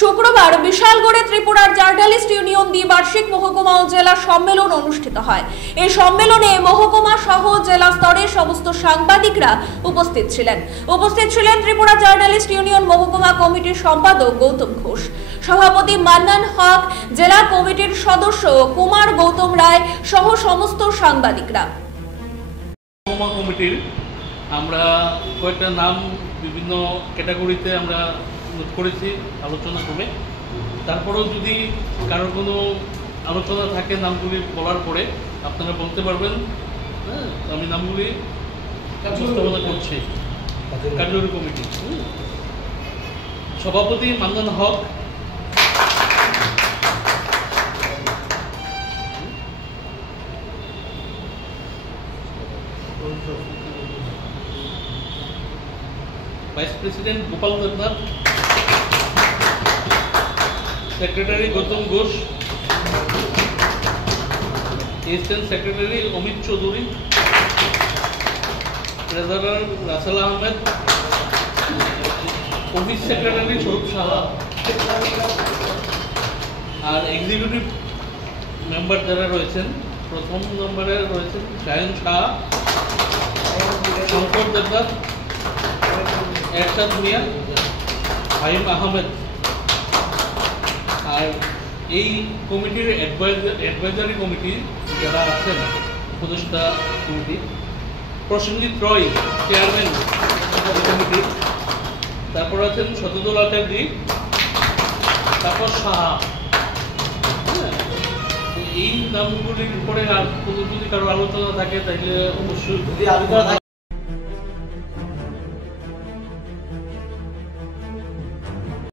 শুক্রবার বিশালগড়ে ত্রিপুরার journalist union দ্বিবার্ষিক মহকুমা ও জেলা সম্মেলন অনুষ্ঠিত হয়। এই সম্মেলনে মহকুমা সহ জেলা স্তরের সমস্ত সাংবাদিকরা উপস্থিত ছিলেন ত্রিপুরা জার্নালিস্ট ইউনিয়ন মহকুমা কমিটির সম্পাদক গৌতম ঘোষ, সভাপতি মান্নান হক, জেলা কমিটির সদস্য কুমার গৌতম রায় সহ সমস্ত সাংবাদিকরা। মহকুমা কমিটির আমরা কয়েকটা নাম বিভিন্ন ক্যাটাগরিতে আমরা নোট করেছি আলোচনা করে। তারপরেও যদি কারোর কোনো আলোচনা থাকে নামগুলি বলার পরে আপনারা বলতে পারবেন। হ্যাঁ, আমি নামগুলি উপস্থাপনা করছি। কার্যকরী কমিটি সভাপতি Mannan Haque, vice president Gopal Debnath, secretary Goutam Ghosh, assistant secretary Amit Chowdhury, treasurer Rasel Ahmed, office secretary Swarup Saha, আর এক্সিকিউটিভ মেম্বার যারা রয়েছেন, প্রথম নম্বরে রয়েছেন সায়ন শাহ, শঙ্কর দেবনাথ, এরশাদ মিয়া, ফাহিম আহমেদ। আর এই কমিটির অ্যাডভাইজারি কমিটি যারা আছেন, উপদেষ্টা কমিটি, প্রসেনজিৎ রয় চেয়ারম্যান কমিটি, তারপর আছেন শতদুল আচার্যি, তারপর সাহা। এই নামগুলির উপরে আর কোনো যদি কারো আলোচনা থাকে তাহলে অবশ্যই